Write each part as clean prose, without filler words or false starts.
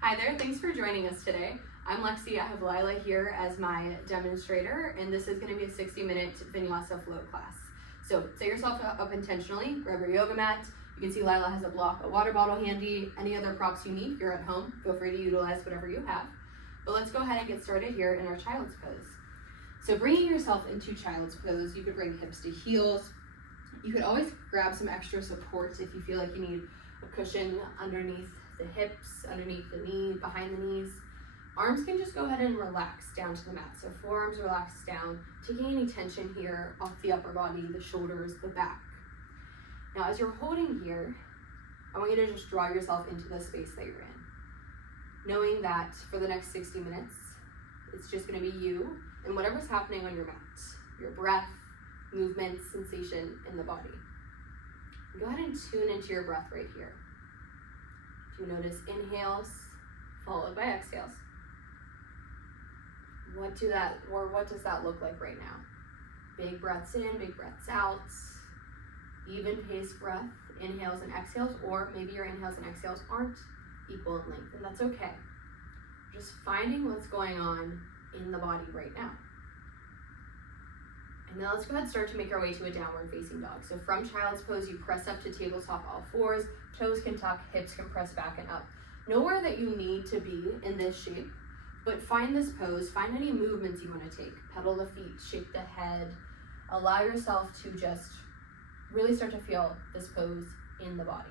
Hi there, thanks for joining us today. I'm Lexi, I have Lila here as my demonstrator, and this is going to be a 60-minute Vinyasa float class. So set yourself up intentionally, grab your yoga mat. You can see Lila has a block, a water bottle handy, any other props you need. If you're at home, feel free to utilize whatever you have. But let's go ahead and get started here in our child's pose. So bringing yourself into child's pose, you could bring hips to heels. You could always grab some extra support if you feel like you need a cushion underneath the hips, underneath the knee, behind the knees. Arms can just go ahead and relax down to the mat. So forearms relax down, taking any tension here off the upper body, the shoulders, the back. Now as you're holding here, I want you to just draw yourself into the space that you're in. Knowing that for the next 60 minutes, it's just gonna be you and whatever's happening on your mat. Your breath, movement, sensation in the body. Go ahead and tune into your breath right here. Do you notice inhales followed by exhales? What does that look like right now? Big breaths in, big breaths out, even pace breath, inhales and exhales, or maybe your inhales and exhales aren't equal in length, and that's okay. Just finding what's going on in the body right now. And now let's go ahead and start to make our way to a downward facing dog. So from child's pose, you press up to tabletop all fours, toes can tuck, hips can press back and up. Nowhere that you need to be in this shape, but find this pose, find any movements you want to take. Pedal the feet, shake the head, allow yourself to just really start to feel this pose in the body.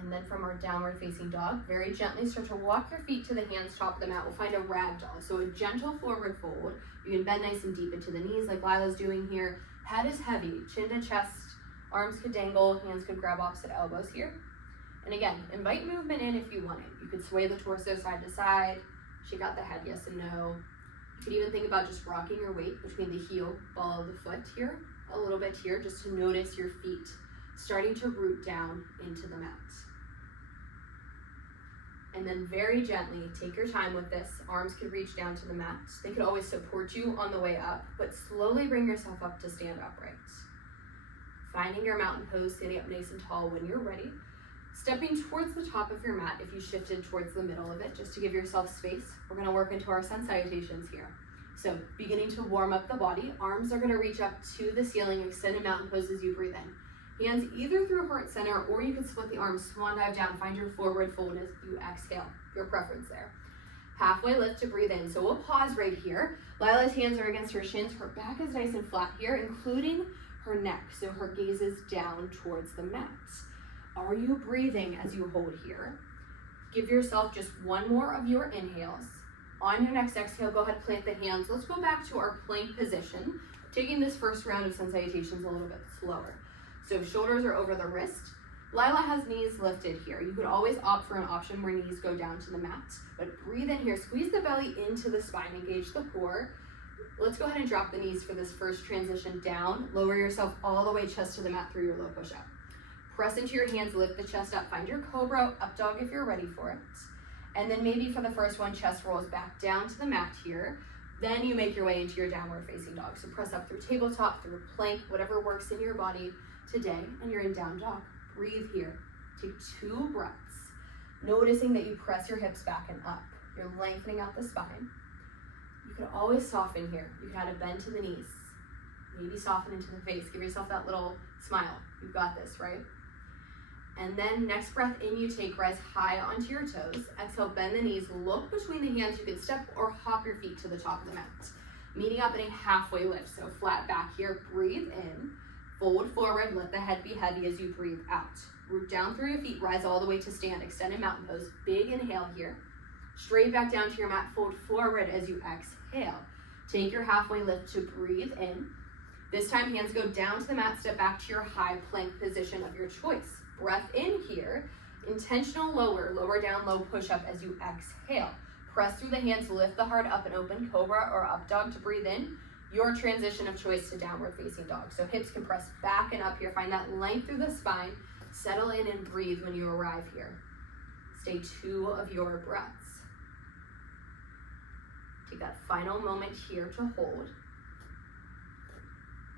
And then from our downward facing dog, very gently start to walk your feet to the hands, top of the mat. We'll find a ragdoll. So a gentle forward fold. You can bend nice and deep into the knees like Lila's doing here. Head is heavy, chin to chest, arms could dangle, hands could grab opposite elbows here. And again, invite movement in if you want it. You could sway the torso side to side, shake out the head, yes and no. You could even think about just rocking your weight between the heel, ball of the foot here, a little bit here, just to notice your feet starting to root down into the mat. And then very gently, take your time with this. Arms could reach down to the mat. They could always support you on the way up, but slowly bring yourself up to stand upright. Finding your mountain pose, standing up nice and tall when you're ready. Stepping towards the top of your mat if you shifted towards the middle of it, just to give yourself space. We're gonna work into our sun salutations here. So beginning to warm up the body, arms are gonna reach up to the ceiling, extended mountain pose as you breathe in. Hands either through heart center, or you can split the arms, swan dive down, find your forward fold as you exhale, your preference there. Halfway lift to breathe in. So we'll pause right here. Lila's hands are against her shins, her back is nice and flat here, including her neck. So her gaze is down towards the mat. Are you breathing as you hold here? Give yourself just one more of your inhales. On your next exhale, go ahead, plant the hands. Let's go back to our plank position, taking this first round of sun salutations a little bit slower. So shoulders are over the wrist. Lila has knees lifted here. You could always opt for an option where knees go down to the mat, but breathe in here, squeeze the belly into the spine, engage the core. Let's go ahead and drop the knees for this first transition down. Lower yourself all the way chest to the mat through your low push-up. Press into your hands, lift the chest up, find your cobra, up dog if you're ready for it. And then maybe for the first one, chest rolls back down to the mat here. Then you make your way into your downward facing dog. So press up through tabletop, through plank, whatever works in your body today, and you're in down dog. Breathe here. Take 2 breaths, noticing that you press your hips back and up. You're lengthening out the spine. You can always soften here. You can kind of bend to the knees, maybe soften into the face. Give yourself that little smile. You've got this, right? And then next breath in, you take, rise high onto your toes. Exhale, bend the knees, look between the hands. You can step or hop your feet to the top of the mat. Meeting up in a halfway lift, so flat back here. Breathe in. Fold forward, let the head be heavy as you breathe out. Root down through your feet, rise all the way to stand, extended mountain pose. Big inhale here. Straight back down to your mat, fold forward as you exhale. Take your halfway lift to breathe in. This time, hands go down to the mat, step back to your high plank position of your choice. Breath in here, intentional lower down, low push up as you exhale. Press through the hands, lift the heart up and open, cobra or up dog to breathe in. Your transition of choice to downward facing dog. So hips can press back and up here. Find that length through the spine. Settle in and breathe when you arrive here. Stay 2 of your breaths. Take that final moment here to hold.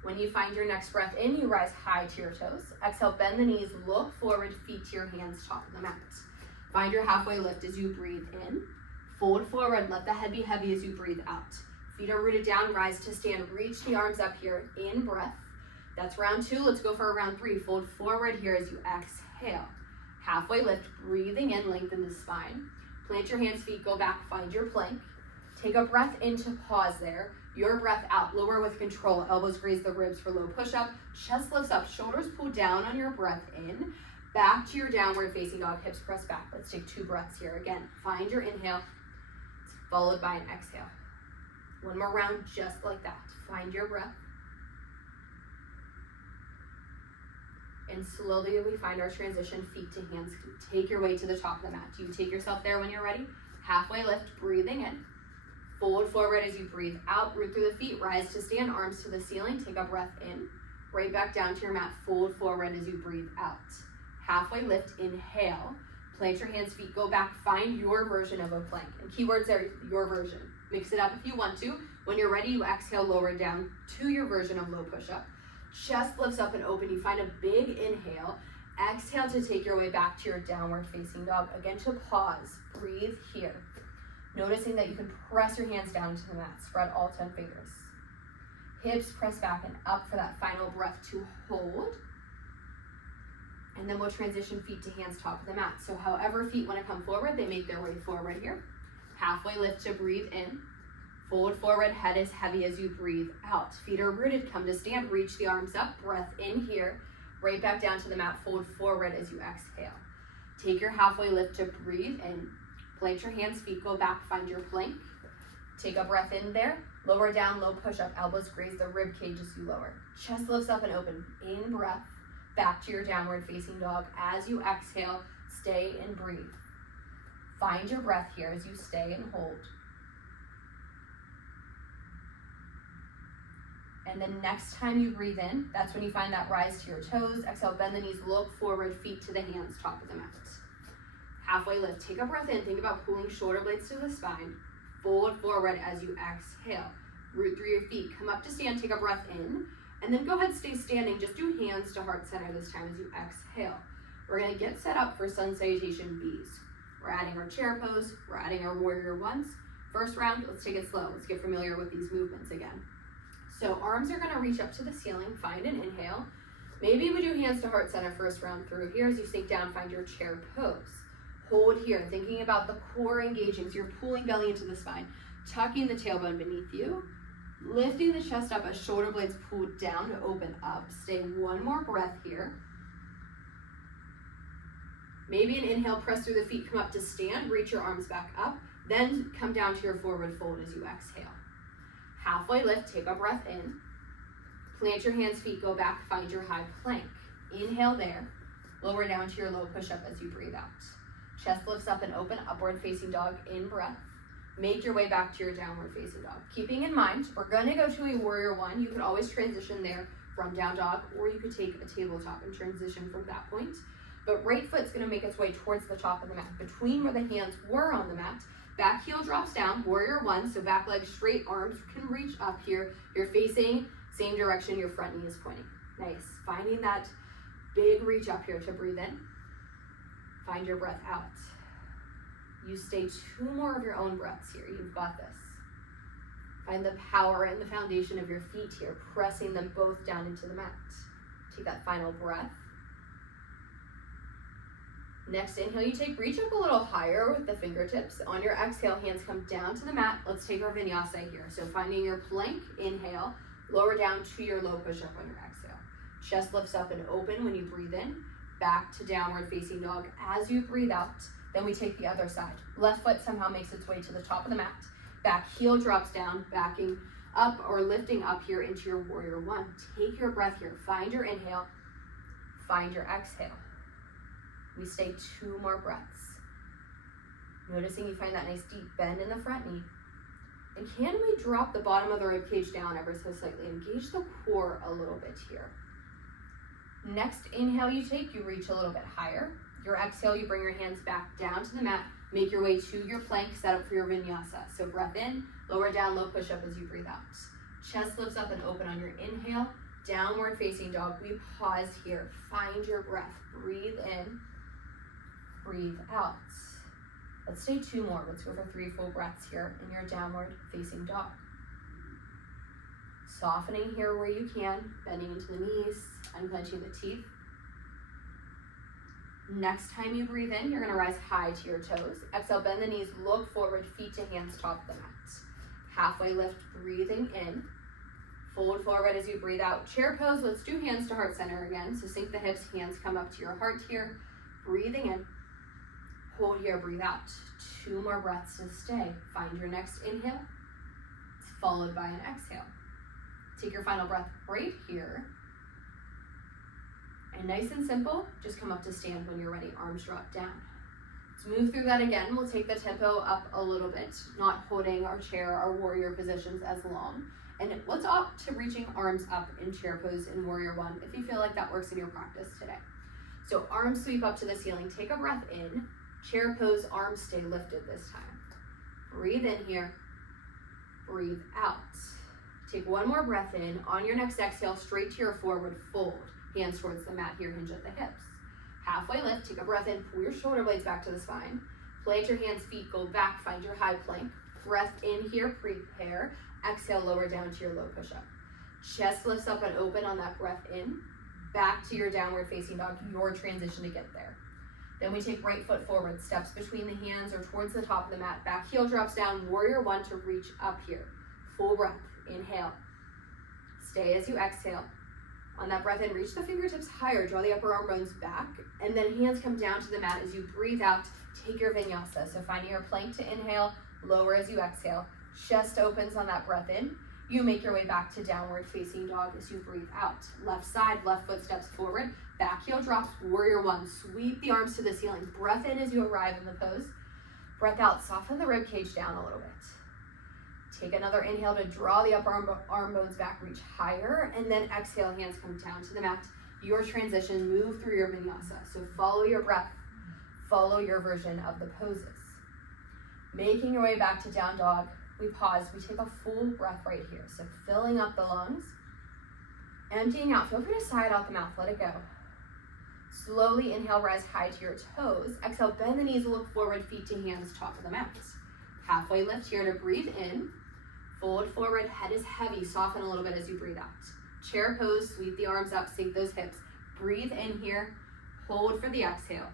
When you find your next breath in, you rise high to your toes. Exhale, bend the knees, look forward, feet to your hands, top of the mat. Find your halfway lift as you breathe in. Fold forward, let the head be heavy as you breathe out. Feet are rooted down, rise to stand. Reach the arms up here, in breath. That's round 2, let's go for a round 3. Fold forward here as you exhale. Halfway lift, breathing in, lengthen the spine. Plant your hands, feet, go back, find your plank. Take a breath in to pause there. Your breath out, lower with control. Elbows graze the ribs for low push-up. Chest lifts up, shoulders pull down on your breath in. Back to your downward facing dog, hips press back. Let's take 2 breaths here. Again, find your inhale, followed by an exhale. One more round, just like that. Find your breath. And slowly we find our transition, feet to hands. Take your way to the top of the mat. You take yourself there when you're ready. Halfway lift, breathing in. Fold forward as you breathe out. Root through the feet, rise to stand, arms to the ceiling. Take a breath in. Right back down to your mat. Fold forward as you breathe out. Halfway lift, inhale. Plant your hands, feet, go back. Find your version of a plank. And keywords are your version. Mix it up if you want to. When you're ready, you exhale, lower down to your version of low push-up. Chest lifts up and open. You find a big inhale. Exhale to take your way back to your downward facing dog. Again, to pause. Breathe here. Noticing that you can press your hands down to the mat. Spread all 10 fingers. Hips press back and up for that final breath to hold. And then we'll transition feet to hands, top of the mat. So however feet want to come forward, they make their way forward here. Halfway lift to breathe in. Fold forward, head as heavy as you breathe out. Feet are rooted, come to stand, reach the arms up, breath in here. Right back down to the mat, fold forward as you exhale. Take your halfway lift to breathe in. Plant your hands, feet go back, find your plank. Take a breath in there. Lower down, low push-up, elbows graze the rib cage as you lower. Chest lifts up and open. In breath, back to your downward facing dog. As you exhale, stay and breathe. Find your breath here as you stay and hold. And then next time you breathe in, that's when you find that rise to your toes. Exhale, bend the knees, look forward, feet to the hands, top of the mat. Halfway lift, take a breath in, think about pulling shoulder blades to the spine. Fold forward as you exhale. Root through your feet, come up to stand, take a breath in, and then go ahead, stay standing. Just do hands to heart center this time as you exhale. We're gonna get set up for sun salutation B's. We're adding our chair pose, we're adding our warrior ones. First round, let's take it slow. Let's get familiar with these movements again. So arms are gonna reach up to the ceiling, find an inhale. Maybe we do hands to heart center first round through. Here as you sink down, find your chair pose. Hold here, thinking about the core engaging. So you're pulling belly into the spine, tucking the tailbone beneath you, lifting the chest up as shoulder blades pull down to open up. Stay one more breath here. Maybe an inhale, press through the feet, come up to stand, reach your arms back up, then come down to your forward fold as you exhale. Halfway lift, take a breath in. Plant your hands, feet go back, find your high plank. Inhale there, lower down to your low push-up as you breathe out. Chest lifts up and open, upward facing dog, in breath. Make your way back to your downward facing dog. Keeping in mind, we're gonna go to a warrior one. You could always transition there from down dog, or you could take a tabletop and transition from that point. But right foot's gonna make its way towards the top of the mat, between where the hands were on the mat. Back heel drops down, warrior one, so back leg straight, arms can reach up here. You're facing same direction, your front knee is pointing. Nice, finding that big reach up here to breathe in. Find your breath out. You stay 2 more of your own breaths here, you've got this. Find the power and the foundation of your feet here, pressing them both down into the mat. Take that final breath. Next inhale, you take, reach up a little higher with the fingertips. On your exhale, hands come down to the mat. Let's take our vinyasa here. So finding your plank, inhale, lower down to your low push-up on your exhale. Chest lifts up and open when you breathe in, back to downward facing dog. As you breathe out, then we take the other side. Left foot somehow makes its way to the top of the mat. Back heel drops down, backing up or lifting up here into your warrior one. Take your breath here. Find your inhale, find your exhale. We stay 2 more breaths. Noticing you find that nice deep bend in the front knee. And can we drop the bottom of the rib cage down ever so slightly? Engage the core a little bit here. Next inhale you take, you reach a little bit higher. Your exhale, you bring your hands back down to the mat. Make your way to your plank, set up for your vinyasa. So breath in, lower down, low push up as you breathe out. Chest lifts up and open on your inhale. Downward facing dog. We pause here. Find your breath. Breathe in. breathe out. Let's stay 2 more. Let's go for 3 full breaths here in your downward facing dog. Softening here where you can, bending into the knees, unclenching the teeth. Next time you breathe in, you're gonna rise high to your toes. Exhale, bend the knees, look forward, feet to hands, top of the mat. Halfway lift, breathing in. Fold forward as you breathe out. Chair pose, let's do hands to heart center again. So sink the hips, hands come up to your heart here. Breathing in. Hold here, breathe out. 2 more breaths to stay. Find your next inhale. It's followed by an exhale. Take your final breath right here. And nice and simple, just come up to stand when you're ready. Arms drop down. Let's move through that again. We'll take the tempo up a little bit, not holding our chair, our warrior positions as long. And let's opt to reaching arms up in chair pose in warrior 1 if you feel like that works in your practice today. So arms sweep up to the ceiling. Take a breath in. Chair pose, arms stay lifted this time. Breathe in here. Breathe out. Take 1 more breath in. On your next exhale, straight to your forward fold. Hands towards the mat here, hinge at the hips. Halfway lift, take a breath in, pull your shoulder blades back to the spine. Plant your hands, feet go back, find your high plank. Breath in here, prepare. Exhale, lower down to your low push-up. Chest lifts up and open on that breath in. Back to your downward facing dog, your transition to get there. Then we take right foot forward, steps between the hands or towards the top of the mat. Back heel drops down, warrior 1 to reach up here. Full breath, inhale. Stay as you exhale. On that breath in, reach the fingertips higher, draw the upper arm bones back, and then hands come down to the mat as you breathe out. Take your vinyasa. So finding your plank to inhale, lower as you exhale. Chest opens on that breath in. You make your way back to downward facing dog as you breathe out. Left side, left foot steps forward, back heel drops, warrior 1. Sweep the arms to the ceiling. Breath in as you arrive in the pose. Breath out, soften the rib cage down a little bit. Take another inhale to draw the upper arm bones back, reach higher, and then exhale, hands come down to the mat. Your transition, move through your vinyasa. So follow your breath, follow your version of the poses. Making your way back to down dog, we pause, we take a full breath right here. So filling up the lungs, emptying out. Feel free to sigh out the mouth, let it go. Slowly inhale, rise high to your toes. Exhale, bend the knees, look forward, feet to hands, top of the mat. Halfway lift here to breathe in. Fold forward, head is heavy, soften a little bit as you breathe out. Chair pose, sweep the arms up, sink those hips. Breathe in here, hold for the exhale.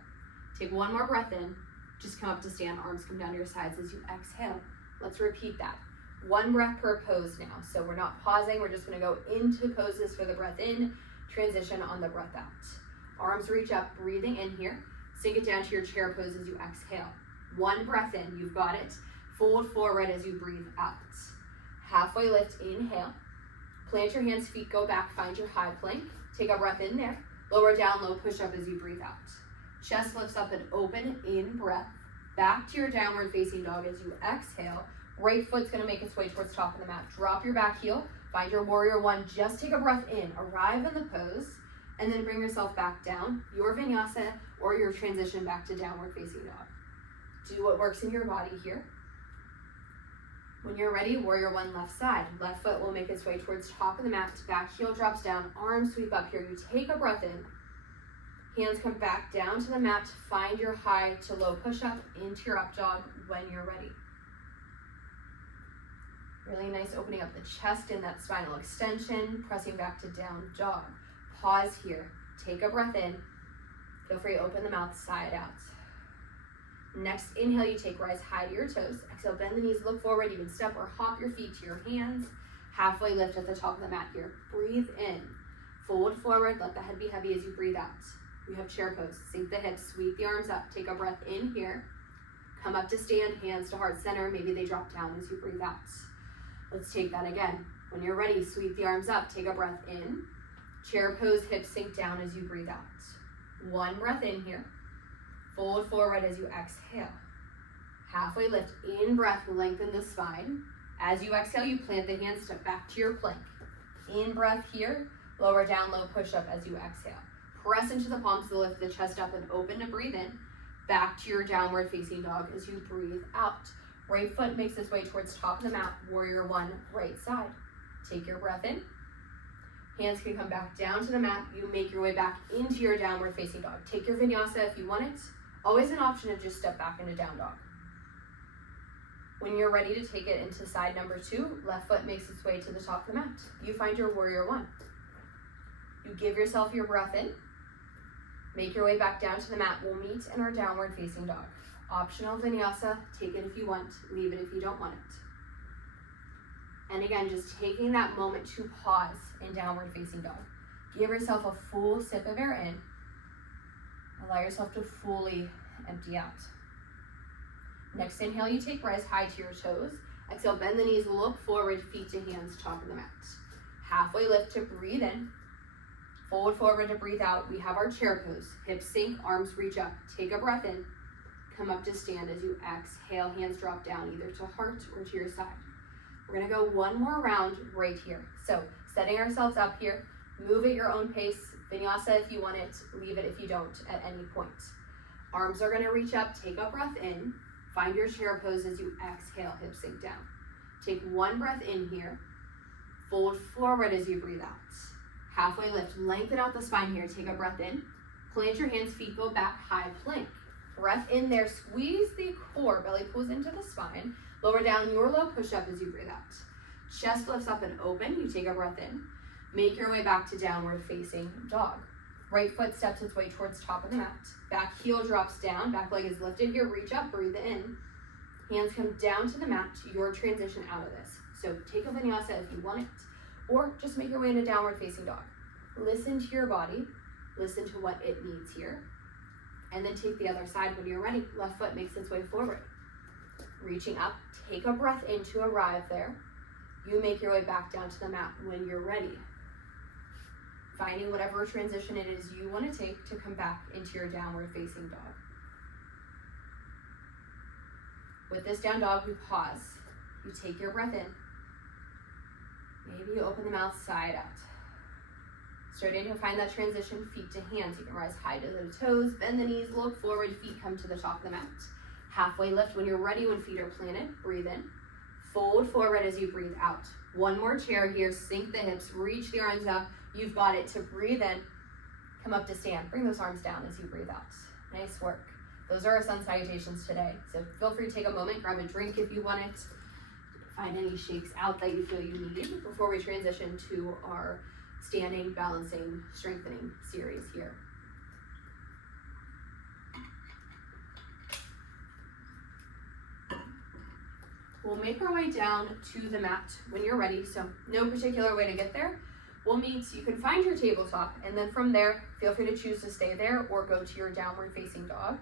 Take 1 more breath in, just come up to stand, arms come down to your sides as you exhale. Let's repeat that. 1 breath per pose now. So we're not pausing, we're just gonna go into poses for the breath in, transition on the breath out. Arms reach up, breathing in here. Sink it down to your chair pose as you exhale. 1 breath in, you've got it. Fold forward as you breathe out. Halfway lift, inhale. Plant your hands, feet go back, find your high plank. Take a breath in there. Lower down, low push up as you breathe out. Chest lifts up and open, in breath. Back to your downward facing dog as you exhale. Right foot's gonna make its way towards top of the mat. Drop your back heel, find your warrior 1. Just take a breath in, arrive in the pose, and then bring yourself back down. Your vinyasa or your transition back to downward facing dog. Do what works in your body here. When you're ready, warrior 1 left side. Left foot will make its way towards top of the mat. Back heel drops down, arms sweep up here. You take a breath in. Hands come back down to the mat. Find your high to low push-up into your up dog when you're ready. Really nice opening up the chest in that spinal extension, pressing back to down dog. Pause here. Take a breath in. Feel free to open the mouth, sigh it out. Next inhale, you take rise high to your toes. Exhale, bend the knees, look forward. You can step or hop your feet to your hands. Halfway lift at the top of the mat here. Breathe in. Fold forward, let the head be heavy as you breathe out. We have chair pose. Sink the hips, sweep the arms up. Take a breath in here. Come up to stand, hands to heart center. Maybe they drop down as you breathe out. Let's take that again. When you're ready, sweep the arms up. Take a breath in. Chair pose, hips sink down as you breathe out. 1 breath in here. Fold forward as you exhale. Halfway lift, in breath, lengthen the spine. As you exhale, you plant the hands, step back to your plank. In breath here, lower down, low push up as you exhale. Press into the palms to lift the chest up and open to breathe in. Back to your downward facing dog as you breathe out. Right foot makes its way towards top of the mat, warrior 1, right side. Take your breath in. Hands can come back down to the mat. You make your way back into your downward facing dog. Take your vinyasa if you want it. Always an option to just step back into down dog. When you're ready to take it into side number 2, left foot makes its way to the top of the mat. You find your warrior 1. You give yourself your breath in. Make your way back down to the mat. We'll meet in our downward facing dog. Optional vinyasa, take it if you want, leave it if you don't want it. And again, just taking that moment to pause in downward facing dog. Give yourself a full sip of air in. Allow yourself to fully empty out. Next inhale, you take rise high to your toes. Exhale, bend the knees, look forward, feet to hands, top of the mat. Halfway lift to breathe in. Fold forward to breathe out. We have our chair pose. Hips sink, arms reach up. Take a breath in. Come up to stand as you exhale, hands drop down either to heart or to your side. We're gonna go one more round right here. So setting ourselves up here, move at your own pace. Vinyasa if you want it, leave it if you don't at any point. Arms are gonna reach up, take a breath in. Find your chair pose as you exhale, hips sink down. Take one breath in here. Fold forward as you breathe out. Halfway lift, lengthen out the spine here. Take a breath in. Plant your hands, feet go back, high plank. Breath in there, squeeze the core, belly pulls into the spine. Lower down your low push-up as you breathe out. Chest lifts up and open, you take a breath in. Make your way back to downward facing dog. Right foot steps its way towards top of the mat. Back heel drops down, back leg is lifted here, reach up, breathe in. Hands come down to the mat, your transition out of this. So take a vinyasa if you want it, or just make your way into downward facing dog. Listen to your body, listen to what it needs here, and then take the other side when you're ready. Left foot makes its way forward. Reaching up, take a breath in to arrive there. You make your way back down to the mat when you're ready. Finding whatever transition it is you want to take to come back into your downward facing dog. With this down dog, we pause. You take your breath in. Maybe you open the mouth side out. Starting to find that transition, feet to hands. You can rise high to the toes, bend the knees, look forward, feet come to the top of the mat. Halfway lift when you're ready, when feet are planted, breathe in. Fold forward as you breathe out. One more chair here, sink the hips, reach the arms up. You've got it to breathe in. Come up to stand. Bring those arms down as you breathe out. Nice work. Those are our sun salutations today. So feel free to take a moment, grab a drink if you want it. Find any shakes out that you feel you need before we transition to our standing, balancing, strengthening series here. We'll make our way down to the mat when you're ready, so no particular way to get there. We'll meet, you can find your tabletop, and then from there, feel free to choose to stay there or go to your downward facing dog.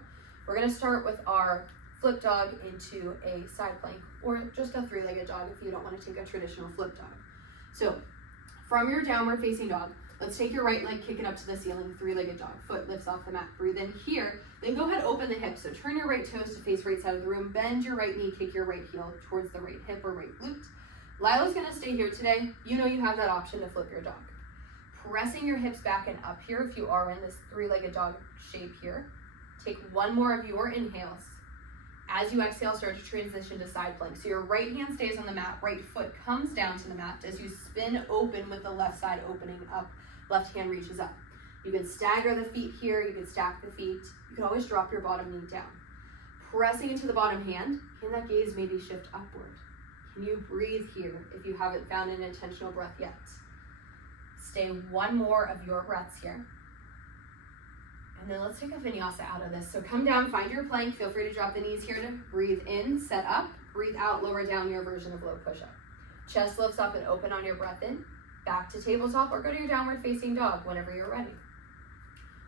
We're gonna start with our flip dog into a side plank, or just a three-legged dog if you don't wanna take a traditional flip dog. So from your downward facing dog, let's take your right leg, kick it up to the ceiling, three-legged dog. Foot lifts off the mat, breathe in here. Then go ahead, open the hips. So turn your right toes to face right side of the room, bend your right knee, kick your right heel towards the right hip or right glute. Lila's gonna stay here today. You know you have that option to flip your dog. Pressing your hips back and up here if you are in this three-legged dog shape here. Take one more of your inhales. As you exhale, start to transition to side plank. So your right hand stays on the mat, right foot comes down to the mat as you spin open with the left side opening up, left hand reaches up. You can stagger the feet here, you can stack the feet. You can always drop your bottom knee down. Pressing into the bottom hand, can that gaze maybe shift upward? Can you breathe here if you haven't found an intentional breath yet? Stay one more of your breaths here. And then let's take a vinyasa out of this. So come down, find your plank. Feel free to drop the knees here to breathe in, set up. Breathe out, lower down your version of low push-up. Chest lifts up and open on your breath in. Back to tabletop or go to your downward facing dog whenever you're ready.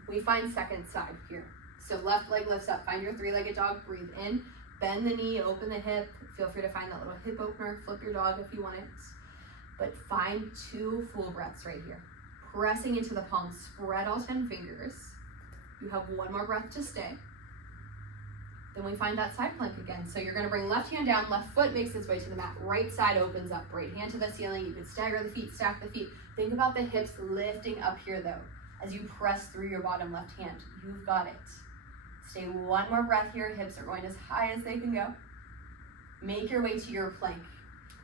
We find second side here. So left leg lifts up, find your three-legged dog, breathe in. Bend the knee, open the hip. Feel free to find that little hip opener. Flip your dog if you want it. But find 2 full breaths right here. Pressing into the palms, spread all 10 fingers. You have one more breath to stay. Then we find that side plank again. So you're gonna bring left hand down, left foot makes its way to the mat. Right side opens up, right hand to the ceiling. You can stagger the feet, stack the feet. Think about the hips lifting up here though. As you press through your bottom left hand, you've got it. Stay one more breath here. Hips are going as high as they can go. Make your way to your plank.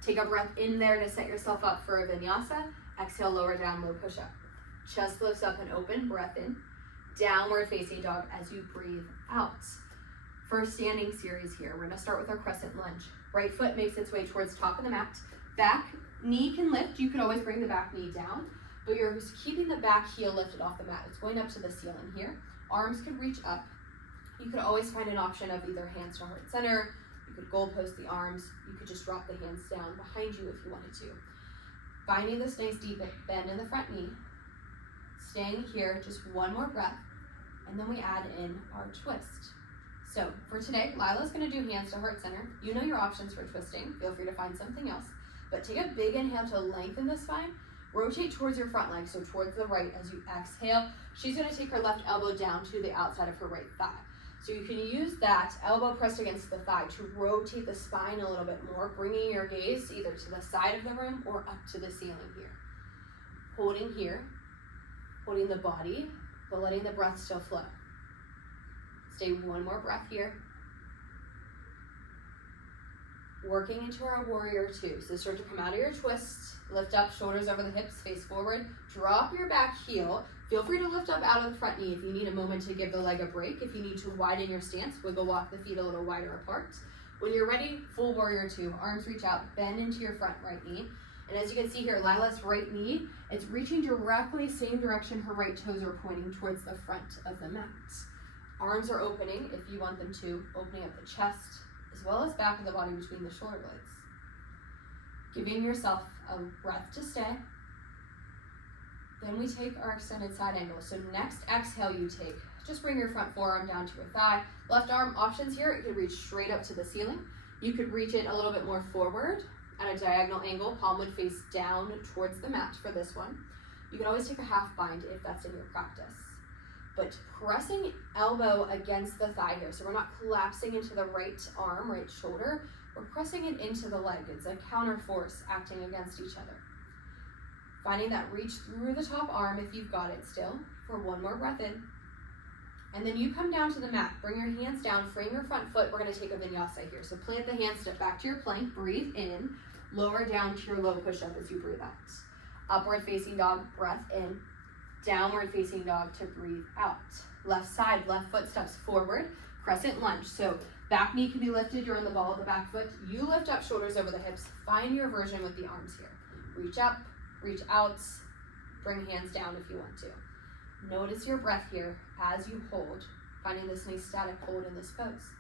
Take a breath in there to set yourself up for a vinyasa. Exhale, lower down, low push-up. Chest lifts up and open, breath in. Downward facing dog as you breathe out. For our standing series here, we're gonna start with our crescent lunge. Right foot makes its way towards top of the mat. Back knee can lift. You can always bring the back knee down, but you're keeping the back heel lifted off the mat. It's going up to the ceiling here. Arms could reach up. You could always find an option of either hands to heart center. You could goalpost the arms. You could just drop the hands down behind you if you wanted to. Finding this nice deep bend in the front knee. Staying here, just one more breath, and then we add in our twist. So for today, Lila's gonna do hands to heart center. You know your options for twisting. Feel free to find something else. But take a big inhale to lengthen the spine. Rotate towards your front leg, so towards the right as you exhale. She's gonna take her left elbow down to the outside of her right thigh. So you can use that elbow pressed against the thigh to rotate the spine a little bit more, bringing your gaze either to the side of the room or up to the ceiling here. Holding here, holding the body, but letting the breath still flow. Stay one more breath here. Working into our warrior two. So start to come out of your twist, lift up, shoulders over the hips, face forward, drop your back heel. Feel free to lift up out of the front knee if you need a moment to give the leg a break. If you need to widen your stance, wiggle walk the feet a little wider apart. When you're ready, full warrior two. Arms reach out, bend into your front right knee. And as you can see here, Lila's right knee, it's reaching directly same direction her right toes are pointing towards the front of the mat. Arms are opening if you want them to, opening up the chest, as well as back of the body between the shoulder blades. Giving yourself a breath to stay. Then we take our extended side angle. So next exhale you take, just bring your front forearm down to your thigh. Left arm options here, it could reach straight up to the ceiling. You could reach it a little bit more forward at a diagonal angle. Palm would face down towards the mat for this one. You can always take a half bind if that's in your practice. But pressing elbow against the thigh here. So we're not collapsing into the right arm, right shoulder. We're pressing it into the leg. It's a counter force acting against each other. Finding that reach through the top arm if you've got it still for one more breath in. And then you come down to the mat. Bring your hands down, frame your front foot. We're gonna take a vinyasa here. So plant the hands, step back to your plank, breathe in, lower down to your low push-up as you breathe out. Upward facing dog, breath in. Downward facing dog to breathe out. Left side, left foot steps forward, crescent lunge. So back knee can be lifted, you're on the ball of the back foot. You lift up, shoulders over the hips. Find your version with the arms here. Reach up, reach out, bring hands down if you want to. Notice your breath here as you hold, finding this nice static hold in this pose.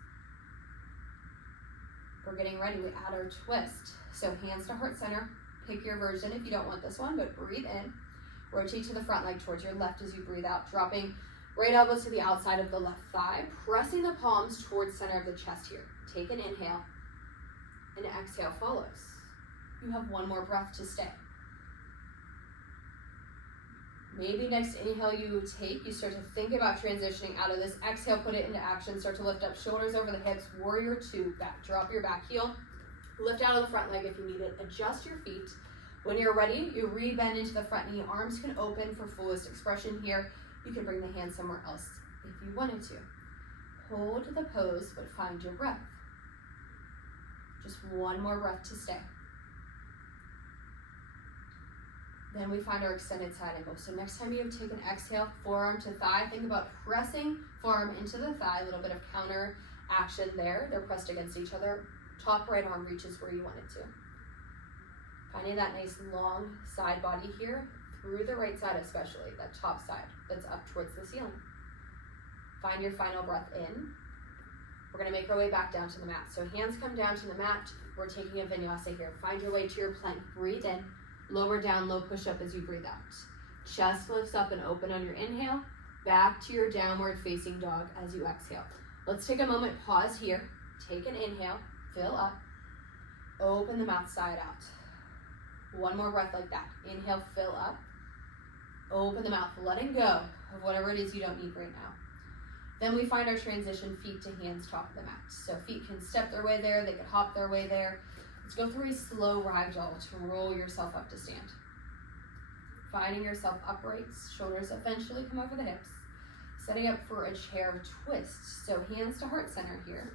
We're getting ready, we add our twist. So hands to heart center, pick your version if you don't want this one, but breathe in. Rotate to the front leg towards your left as you breathe out, dropping right elbow to the outside of the left thigh, pressing the palms towards center of the chest here. Take an inhale, and exhale follows. You have one more breath to stay. Maybe next inhale you take, you start to think about transitioning out of this. Exhale, put it into action. Start to lift up, shoulders over the hips, warrior two, back, drop your back heel. Lift out of the front leg if you need it. Adjust your feet. When you're ready, you re-bend into the front knee. Arms can open for fullest expression here. You can bring the hands somewhere else if you wanted to. Hold the pose, but find your breath. Just one more breath to stay. Then we find our extended side angle. So next time you take an exhale, forearm to thigh, think about pressing forearm into the thigh, a little bit of counter action there. They're pressed against each other. Top right arm reaches where you want it to. Finding that nice long side body here, through the right side especially, that top side that's up towards the ceiling. Find your final breath in. We're gonna make our way back down to the mat. So hands come down to the mat. We're taking a vinyasa here. Find your way to your plank. Breathe in, lower down, low push up as you breathe out. Chest lifts up and open on your inhale. Back to your downward facing dog as you exhale. Let's take a moment, pause here. Take an inhale, fill up. Open the mouth side out. One more breath like that. Inhale, fill up. Open the mouth, letting go of whatever it is you don't need right now. Then we find our transition, feet to hands, top of the mat. So feet can step their way there, they can hop their way there. Let's go through a slow ragdoll to roll yourself up to stand. Finding yourself upright, shoulders eventually come over the hips. Setting up for a chair twist. So hands to heart center here.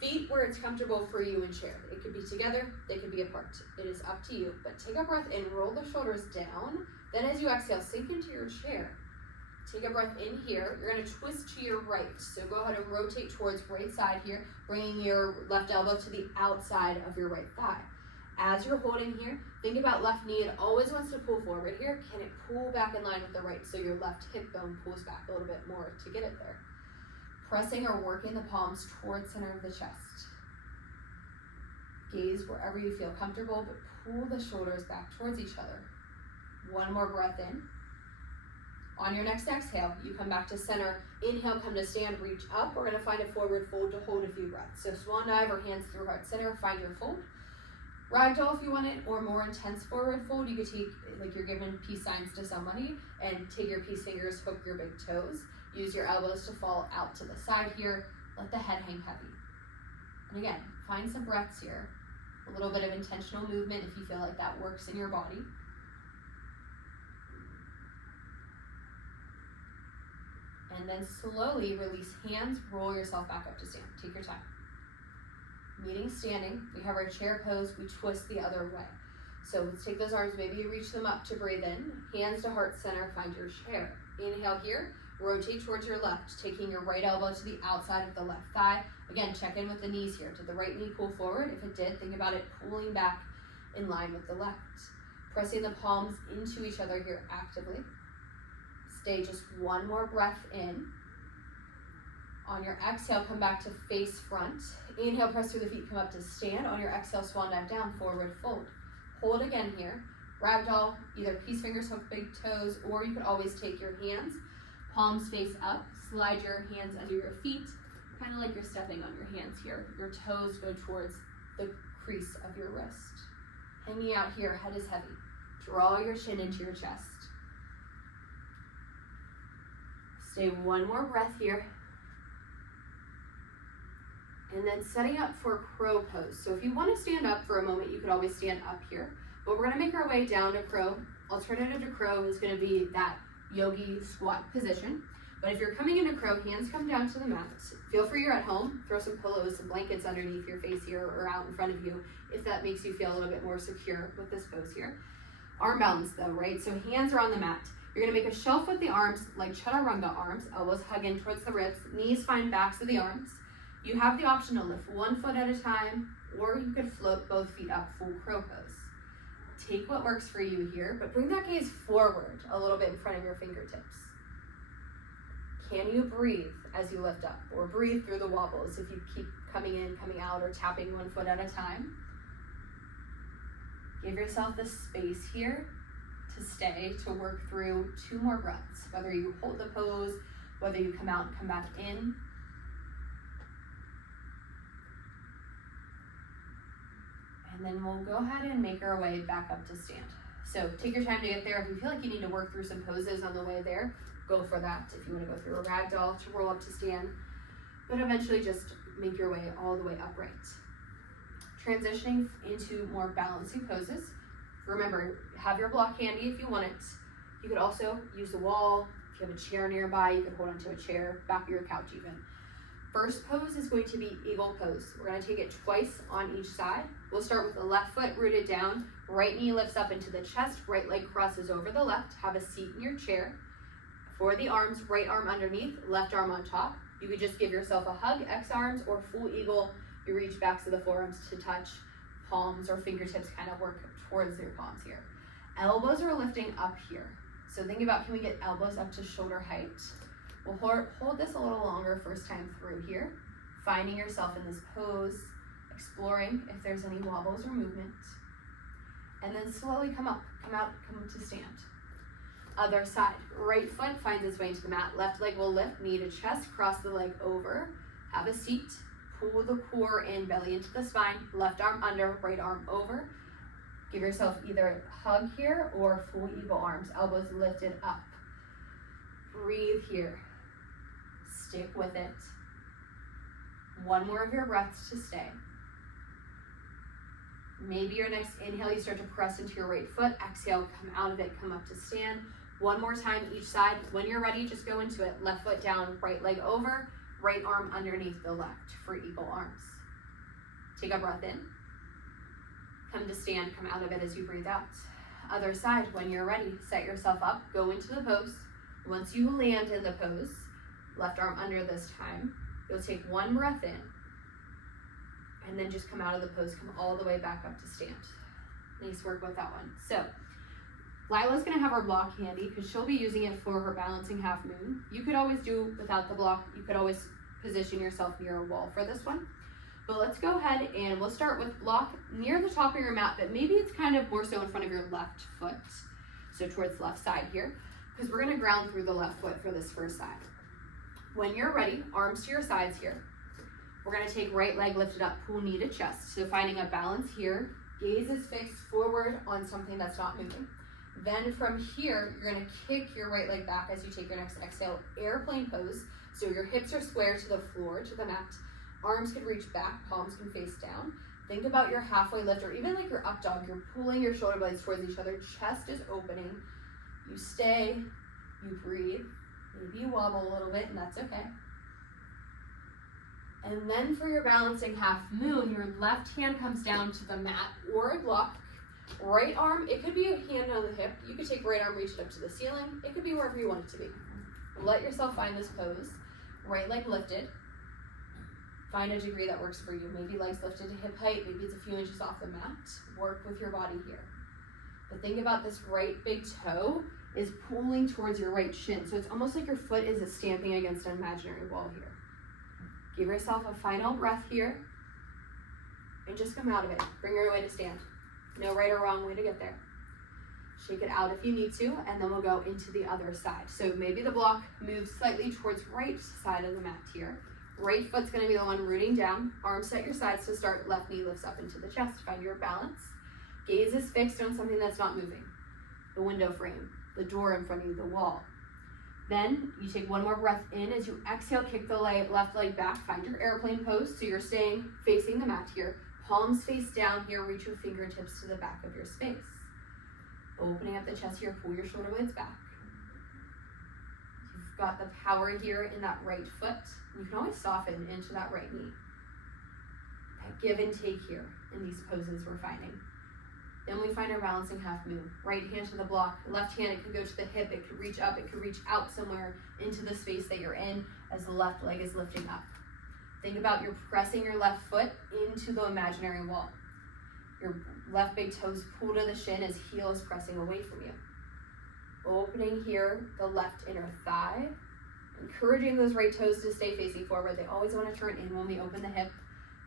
Feet where it's comfortable for you in chair. It could be together, they could be apart. It is up to you, but take a breath in, roll the shoulders down. Then as you exhale, sink into your chair. Take a breath in here. You're gonna twist to your right. So go ahead and rotate towards right side here, bringing your left elbow to the outside of your right thigh. As you're holding here, think about left knee. It always wants to pull forward here. Can it pull back in line with the right so your left hip bone pulls back a little bit more to get it there? Pressing or working the palms towards center of the chest. Gaze wherever you feel comfortable, but pull the shoulders back towards each other. One more breath in. On your next exhale, you come back to center. Inhale, come to stand, reach up. We're gonna find a forward fold to hold a few breaths. So swan dive or hands through heart center, find your fold. Ragdoll if you want it, or more intense forward fold. You could take, like you're giving peace signs to somebody, and take your peace fingers, hook your big toes. Use your elbows to fall out to the side here. Let the head hang heavy. And again, find some breaths here. A little bit of intentional movement if you feel like that works in your body. And then slowly release hands, roll yourself back up to stand. Take your time. Meeting standing, we have our chair pose, we twist the other way. So let's take those arms, maybe you reach them up to breathe in. Hands to heart center, find your chair. Inhale here, rotate towards your left, taking your right elbow to the outside of the left thigh. Again, check in with the knees here. Did the right knee pull forward? If it did, think about it pulling back in line with the left. Pressing the palms into each other here actively. Stay just one more breath in. On your exhale, come back to face front. Inhale, press through the feet, come up to stand. On your exhale, swan dive down, forward fold. Hold again here. Ragdoll, either peace fingers, hook big toes, or you could always take your hands, palms face up, slide your hands under your feet, kind of like you're stepping on your hands here. Your toes go towards the crease of your wrist. Hanging out here, head is heavy. Draw your chin into your chest. Stay one more breath here. And then setting up for crow pose. So if you want to stand up for a moment, you could always stand up here. But we're going to make our way down to crow. Alternative to crow is going to be that yogi squat position. But if you're coming into crow, hands come down to the mat. Feel free, you're at home, throw some pillows, some blankets underneath your face here or out in front of you if that makes you feel a little bit more secure with this pose here. Arm balance though, right? So hands are on the mat. You're gonna make a shelf with the arms, like chaturanga arms, elbows hug in towards the ribs, knees find backs of the arms. You have the option to lift one foot at a time, or you could float both feet up, full crow pose. Take what works for you here, but bring that gaze forward a little bit in front of your fingertips. Can you breathe as you lift up, or breathe through the wobbles if you keep coming in, coming out, or tapping one foot at a time? Give yourself the space here to stay, to work through 2 more breaths, whether you hold the pose, whether you come out and come back in. And then we'll go ahead and make our way back up to stand. So take your time to get there. If you feel like you need to work through some poses on the way there, go for that. If you want to go through a ragdoll to roll up to stand, but eventually just make your way all the way upright. Transitioning into more balancing poses. Remember, have your block handy if you want it. You could also use the wall. If you have a chair nearby, you could hold onto a chair, back of your couch even. First pose is going to be eagle pose. We're going to take it twice on each side. We'll start with the left foot rooted down, right knee lifts up into the chest, right leg crosses over the left. Have a seat in your chair. For the arms, right arm underneath, left arm on top. You could just give yourself a hug, X arms, or full eagle. You reach backs of the forearms to touch, palms or fingertips kind of work towards your palms here. Elbows are lifting up here. So think about, can we get elbows up to shoulder height? We'll hold this a little longer first time through here, finding yourself in this pose, exploring if there's any wobbles or movement. And then slowly come up, come out, come to stand. Other side, right foot finds its way into the mat, left leg will lift, knee to chest, cross the leg over, have a seat, pull the core in, belly into the spine, left arm under, right arm over. Give yourself either a hug here or full eagle arms, elbows lifted up. Breathe here. Stick with it. One more of your breaths to stay. Maybe your next inhale, you start to press into your right foot. Exhale, come out of it, come up to stand. One more time each side. When you're ready, just go into it. Left foot down, right leg over, right arm underneath the left for eagle arms. Take a breath in. Come to stand, come out of it as you breathe out. Other side, when you're ready, set yourself up, go into the pose. Once you land in the pose, left arm under this time, you'll take one breath in, and then just come out of the pose, come all the way back up to stand. Nice work with that one. So, Lila's gonna have her block handy because she'll be using it for her balancing half moon. You could always do without the block. You could always position yourself near a wall for this one. But let's go ahead and we'll start with block near the top of your mat, but maybe it's kind of more so in front of your left foot. So towards the left side here, because we're gonna ground through the left foot for this first side. When you're ready, arms to your sides here. We're gonna take right leg lifted up, pull knee to chest. So finding a balance here, gaze is fixed forward on something that's not moving. Then from here, you're gonna kick your right leg back as you take your next exhale, airplane pose. So your hips are square to the floor, to the mat. Arms can reach back, palms can face down. Think about your halfway lift or even like your up dog. You're pulling your shoulder blades towards each other, chest is opening. You stay, you breathe. Maybe you wobble a little bit and that's okay. And then for your balancing half moon, your left hand comes down to the mat or a block. Right arm, it could be a hand on the hip. You could take right arm, reach it up to the ceiling. It could be wherever you want it to be. Let yourself find this pose. Right leg lifted. Find a degree that works for you. Maybe legs lifted to hip height. Maybe it's a few inches off the mat. Work with your body here. But think about this right big toe is pulling towards your right shin. So it's almost like your foot is stamping against an imaginary wall here. Give yourself a final breath here. And just come out of it. Bring your way to stand. No right or wrong way to get there. Shake it out if you need to, and then we'll go into the other side. So maybe the block moves slightly towards right side of the mat here. Right foot's gonna be the one rooting down. Arms at your sides to start. Left knee lifts up into the chest. Find your balance. Gaze is fixed on something that's not moving. The window frame, the door in front of you, the wall. Then you take one more breath in. As you exhale, kick the left leg back. Find your airplane pose. So you're staying facing the mat here. Palms face down here. Reach your fingertips to the back of your space. Opening up the chest here. Pull your shoulder blades back. You've got the power here in that right foot. You can always soften into that right knee. That give and take here in these poses we're finding. Then we find our balancing half moon. Right hand to the block. Left hand, it could go to the hip. It could reach up. It could reach out somewhere into the space that you're in as the left leg is lifting up. Think about you're pressing your left foot into the imaginary wall. Your left big toes pull to the shin as heel is pressing away from you. Opening here, the left inner thigh. Encouraging those right toes to stay facing forward. They always want to turn in when we open the hip.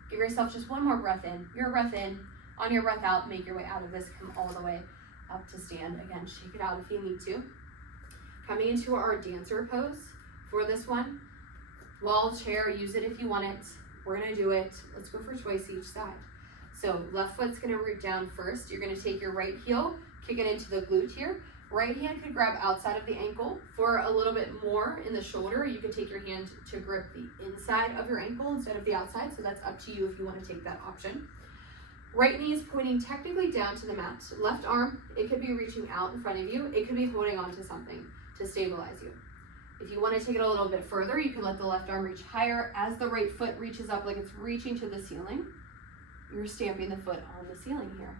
Give yourself just one more breath in. Your breath in. On your breath out, make your way out of this. Come all the way up to stand. Again, shake it out if you need to. Coming into our dancer pose for this one. Wall, chair, use it if you want it. We're going to do it. Let's go for twice each side. So left foot's going to root down first. You're going to take your right heel, kick it into the glute here. Right hand could grab outside of the ankle. For a little bit more in the shoulder, you can take your hand to grip the inside of your ankle instead of the outside. So that's up to you if you want to take that option. Right knee is pointing technically down to the mat. Left arm, it could be reaching out in front of you. It could be holding on to something to stabilize you. If you want to take it a little bit further, you can let the left arm reach higher. As the right foot reaches up like it's reaching to the ceiling, you're stamping the foot on the ceiling here.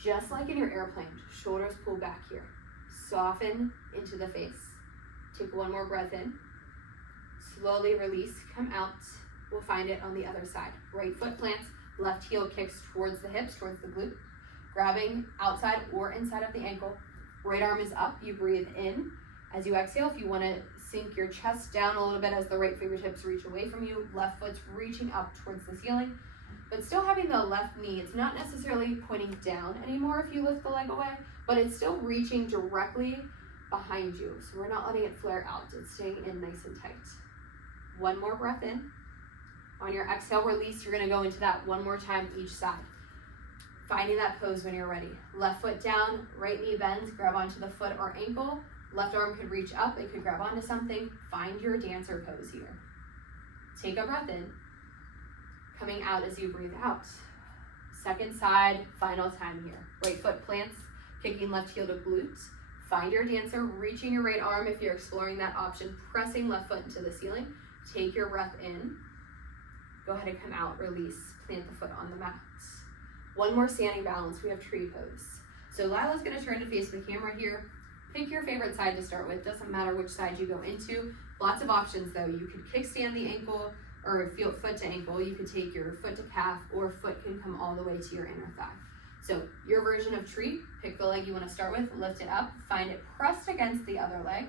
Just like in your airplane, shoulders pull back here. Soften into the face. Take one more breath in. Slowly release, come out. We'll find it on the other side. Right foot plants, left heel kicks towards the hips, towards the glute. Grabbing outside or inside of the ankle. Right arm is up, you breathe in. As you exhale, if you want to sink your chest down a little bit as the right fingertips reach away from you, left foot's reaching up towards the ceiling. But still having the left knee, it's not necessarily pointing down anymore if you lift the leg away, but it's still reaching directly behind you. So we're not letting it flare out. It's staying in nice and tight. One more breath in. On your exhale, release. You're going to go into that one more time each side. Finding that pose when you're ready. Left foot down, right knee bends, grab onto the foot or ankle. Left arm could reach up. It could grab onto something. Find your dancer pose here. Take a breath in. Coming out as you breathe out. Second side, final time here. Right foot plants, kicking left heel to glute. Find your dancer, reaching your right arm if you're exploring that option, pressing left foot into the ceiling. Take your breath in. Go ahead and come out, release, plant the foot on the mat. One more standing balance, we have tree pose. So Lila's gonna turn to face the camera here. Pick your favorite side to start with. Doesn't matter which side you go into. Lots of options though. You could kickstand the ankle or foot to ankle. You could take your foot to calf, or foot can come all the way to your inner thigh. So your version of tree, pick the leg you want to start with, lift it up, find it pressed against the other leg.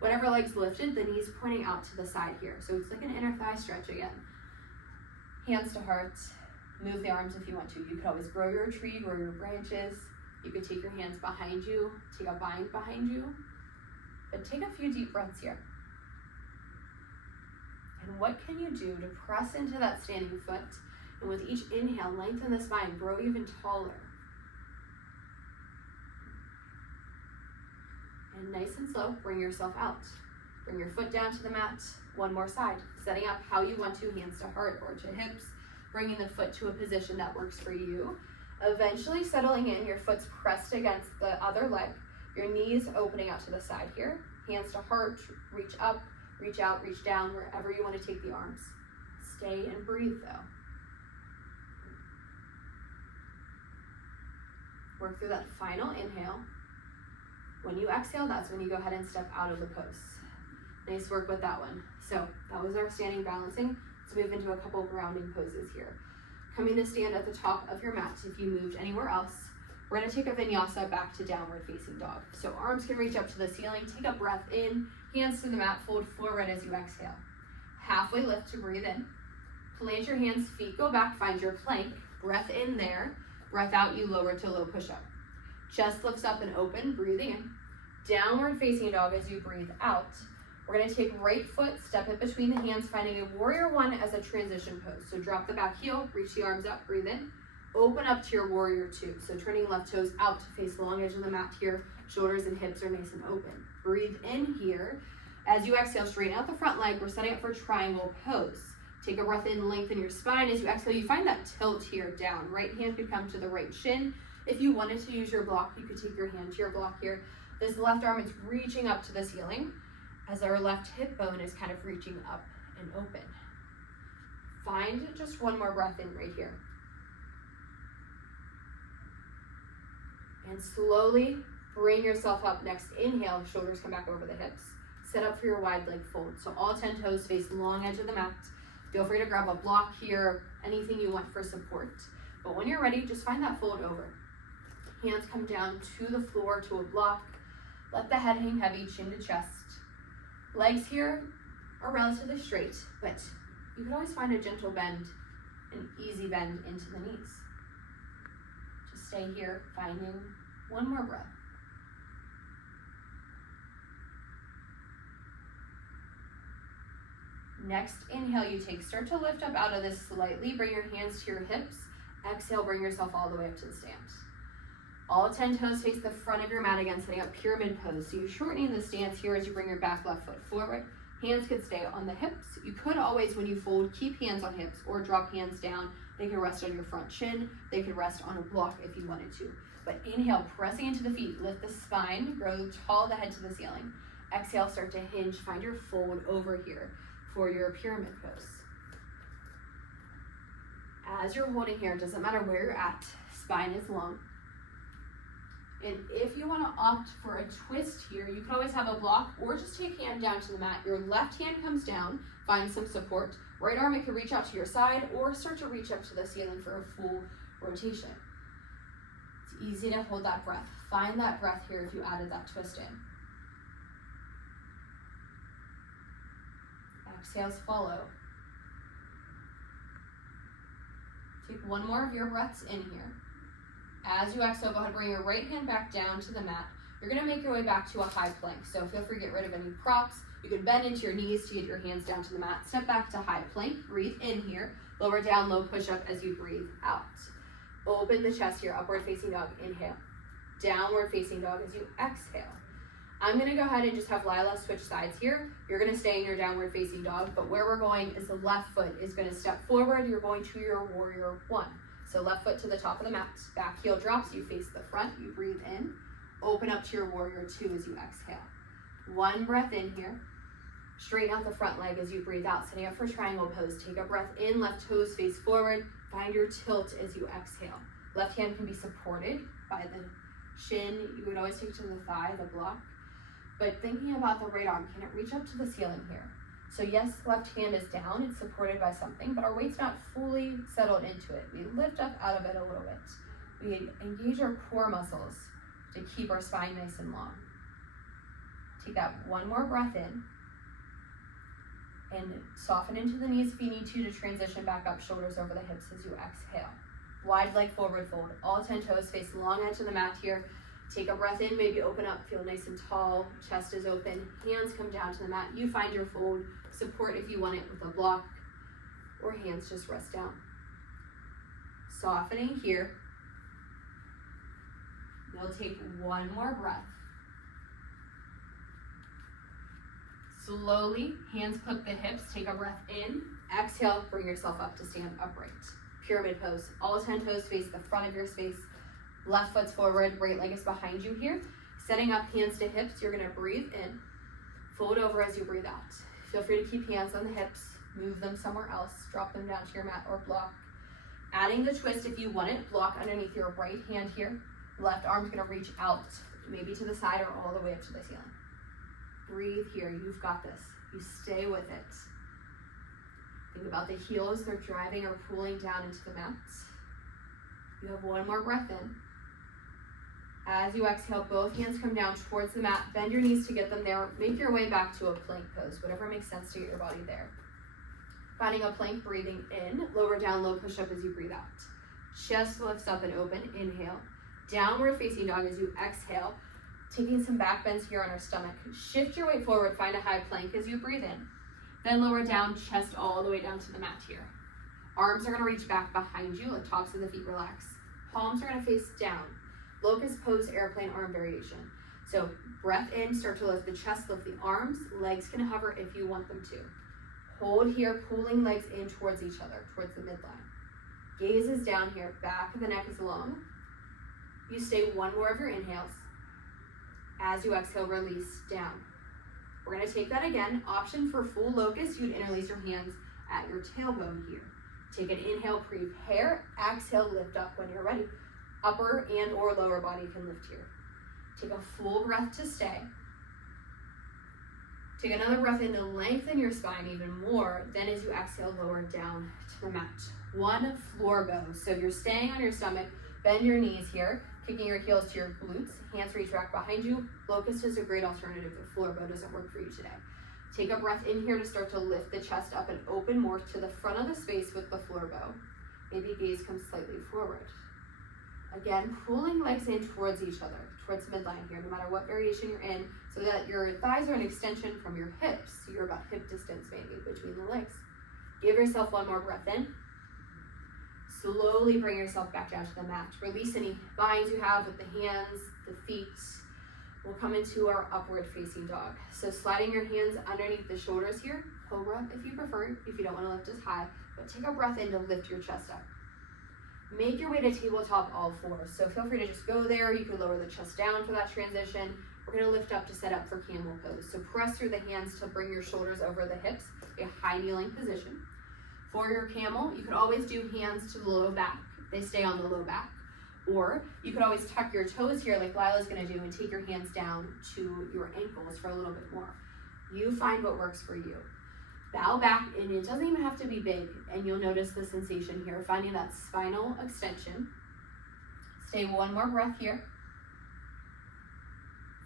Whatever leg's lifted, the knees pointing out to the side here. So it's like an inner thigh stretch again. Hands to heart, move the arms if you want to. You could always grow your tree, grow your branches. You could take your hands behind you, take a bind behind you. But take a few deep breaths here. And what can you do to press into that standing foot? And with each inhale, lengthen the spine, grow even taller. And nice and slow, bring yourself out. Bring your foot down to the mat, one more side. Setting up how you want to, hands to heart or to hips, bringing the foot to a position that works for you. Eventually settling in, your foot's pressed against the other leg, your knees opening out to the side here. Hands to heart, reach up, reach out, reach down, wherever you want to take the arms. Stay and breathe though. Work through that final inhale. When you exhale, that's when you go ahead and step out of the pose. Nice work with that one. So that was our standing balancing. Let's move into a couple grounding poses here. Coming to stand at the top of your mat. If you moved anywhere else, we're gonna take a vinyasa back to downward facing dog. So arms can reach up to the ceiling. Take a breath in, hands to the mat, fold forward as you exhale. Halfway lift to breathe in. Plant your hands, feet go back, find your plank. Breath in there, breath out, you lower to low push-up. Chest lifts up and open, breathing in. Downward facing dog as you breathe out. We're gonna take right foot, step it between the hands, finding a warrior one as a transition pose. So drop the back heel, reach the arms up, breathe in. Open up to your warrior two. So turning left toes out to face long edge of the mat here. Shoulders and hips are nice and open. Breathe in here. As you exhale, straighten out the front leg. We're setting up for triangle pose. Take a breath in, lengthen your spine. As you exhale, you find that tilt here down. Right hand could come to the right shin. If you wanted to use your block, you could take your hand to your block here. This left arm is reaching up to the ceiling as our left hip bone is kind of reaching up and open. Find just one more breath in right here. And slowly bring yourself up. Next inhale, shoulders come back over the hips. Set up for your wide leg fold. So all 10 toes face long edge of the mat. Feel free to grab a block here, anything you want for support. But when you're ready, just find that fold over. Hands come down to the floor to a block. Let the head hang heavy, chin to chest. Legs here are relatively straight, but you can always find a gentle bend, an easy bend into the knees. Just stay here, finding one more breath. Next inhale you take, start to lift up out of this slightly, bring your hands to your hips. Exhale, bring yourself all the way up to the stance. All 10 toes face the front of your mat again, setting up pyramid pose. So you're shortening the stance here as you bring your back left foot forward. Hands could stay on the hips. You could always, when you fold, keep hands on hips or drop hands down. They can rest on your front shin. They could rest on a block if you wanted to. But inhale, pressing into the feet, lift the spine, grow tall the head to the ceiling. Exhale, start to hinge, find your fold over here for your pyramid pose. As you're holding here, it doesn't matter where you're at, spine is long. And if you want to opt for a twist here, you can always have a block or just take hand down to the mat. Your left hand comes down, find some support. Right arm, it could reach out to your side or start to reach up to the ceiling for a full rotation. It's easy to hold that breath. Find that breath here if you added that twist in. Exhales follow. Take one more of your breaths in here. As you exhale, go ahead and bring your right hand back down to the mat. You're gonna make your way back to a high plank. So feel free to get rid of any props. You can bend into your knees to get your hands down to the mat. Step back to high plank, breathe in here. Lower down, low push up as you breathe out. Open the chest here, upward facing dog, inhale. Downward facing dog as you exhale. I'm gonna go ahead and just have Lila switch sides here. You're gonna stay in your downward facing dog, but where we're going is the left foot is gonna step forward. You're going to your warrior one. So left foot to the top of the mat, back heel drops, you face the front, you breathe in. Open up to your warrior two as you exhale. One breath in here. Straighten out the front leg as you breathe out, setting up for triangle pose. Take a breath in, left toes face forward. Find your tilt as you exhale. Left hand can be supported by the shin. You would always take to the thigh, the block. But thinking about the right arm, can it reach up to the ceiling here? So yes, left hand is down, it's supported by something, but our weight's not fully settled into it. We lift up out of it a little bit. We engage our core muscles to keep our spine nice and long. Take that one more breath in, and soften into the knees if you need to transition back up, shoulders over the hips as you exhale. Wide leg forward fold, all 10 toes face long edge of the mat here. Take a breath in, maybe open up, feel nice and tall, chest is open, hands come down to the mat. You find your fold, support if you want it with a block, or hands just rest down. Softening here. You'll take one more breath. Slowly, hands clip the hips, take a breath in, exhale, bring yourself up to stand upright. Pyramid pose, all 10 toes face the front of your space, left foot's forward, right leg is behind you here. Setting up hands to hips, you're gonna breathe in, fold over as you breathe out. Feel free to keep hands on the hips, move them somewhere else, drop them down to your mat or block. Adding the twist if you want it, block underneath your right hand here. Left arm's gonna reach out, maybe to the side or all the way up to the ceiling. Breathe here, you've got this. You stay with it. Think about the heels, they're driving or pulling down into the mat. You have one more breath in. As you exhale, both hands come down towards the mat, bend your knees to get them there, make your way back to a plank pose, whatever makes sense to get your body there. Finding a plank, breathing in, lower down, low push up as you breathe out. Chest lifts up and open, inhale. Downward facing dog as you exhale, taking some back bends here on our stomach. Shift your weight forward, find a high plank as you breathe in. Then lower down, chest all the way down to the mat here. Arms are gonna reach back behind you, like tops of the feet relax. Palms are gonna face down. Locust pose, airplane arm variation. So breath in, start to lift the chest, lift the arms. Legs can hover if you want them to. Hold here, pulling legs in towards each other, towards the midline. Gaze is down here, back of the neck is long. You stay one more of your inhales. As you exhale, release down. We're gonna take that again. Option for full locust, you'd interlace your hands at your tailbone here. Take an inhale, prepare. Exhale, lift up when you're ready. Upper and or lower body can lift here. Take a full breath to stay. Take another breath in to lengthen your spine even more. Then as you exhale, lower down to the mat. One floor bow. So you're staying on your stomach, bend your knees here, kicking your heels to your glutes, hands reach back behind you. Locust is a great alternative if floor bow doesn't work for you today. Take a breath in here to start to lift the chest up and open more to the front of the space with the floor bow. Maybe gaze comes slightly forward. Again, pulling legs in towards each other, towards midline here, no matter what variation you're in, so that your thighs are an extension from your hips. So you're about hip distance maybe between the legs. Give yourself one more breath in. Slowly bring yourself back down to the mat. Release any binds you have with the hands, the feet. We'll come into our upward facing dog. So sliding your hands underneath the shoulders here, cobra if you prefer, if you don't want to lift as high, but take a breath in to lift your chest up. Make your way to tabletop all fours. So feel free to just go there. You can lower the chest down for that transition. We're gonna lift up to set up for camel pose. So press through the hands to bring your shoulders over the hips, a high kneeling position. For your camel, you could always do hands to the low back. They stay on the low back. Or you could always tuck your toes here like Lila's gonna do and take your hands down to your ankles for a little bit more. You find what works for you. Bow back, and it doesn't even have to be big, and you'll notice the sensation here, finding that spinal extension. Stay one more breath here.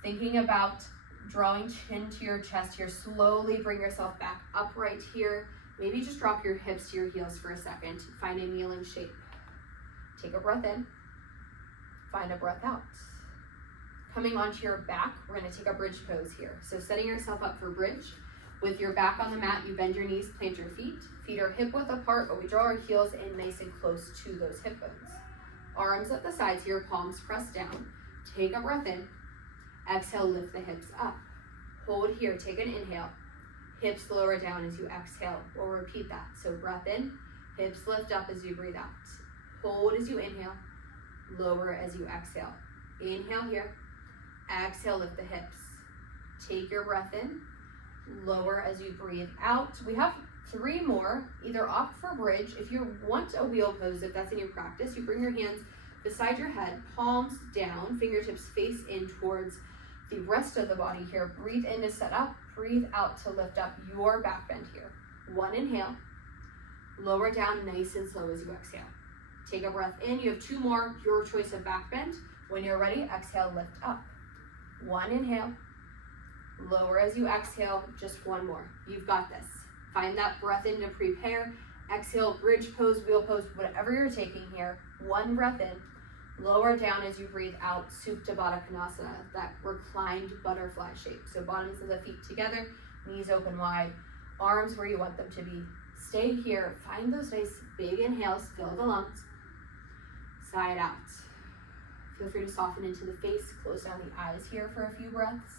Thinking about drawing chin to your chest here, slowly bring yourself back upright here. Maybe just drop your hips to your heels for a second. Find a kneeling shape. Take a breath in. Find a breath out. Coming onto your back, we're gonna take a bridge pose here. So setting yourself up for bridge. With your back on the mat, you bend your knees, plant your feet. Feet are hip width apart, but we draw our heels in nice and close to those hip bones. Arms at the sides here, palms pressed down. Take a breath in. Exhale, lift the hips up. Hold here, take an inhale. Hips lower down as you exhale. We'll repeat that. So breath in, hips lift up as you breathe out. Hold as you inhale, lower as you exhale. Inhale here, exhale, lift the hips. Take your breath in, lower as you breathe out. We have 3 more. Either opt for bridge. If you want a wheel pose, if that's in your practice, you bring your hands beside your head, palms down, fingertips face in towards The rest of the body here, breathe in to set up, breathe out to lift up your back bend here. One inhale, lower down nice and slow as you exhale. Take a breath in, you have two more, your choice of back bend. When you're ready, exhale, lift up. One inhale, lower as you exhale, just one more. You've got this. Find that breath in to prepare. Exhale, bridge pose, wheel pose, whatever you're taking here. One breath in, lower down as you breathe out, Supta Baddha Konasana, that reclined butterfly shape. So bottoms of the feet together, knees open wide, arms where you want them to be. Stay here, find those nice big inhales, fill the lungs. Side out. Feel free to soften into the face, close down the eyes here for a few breaths.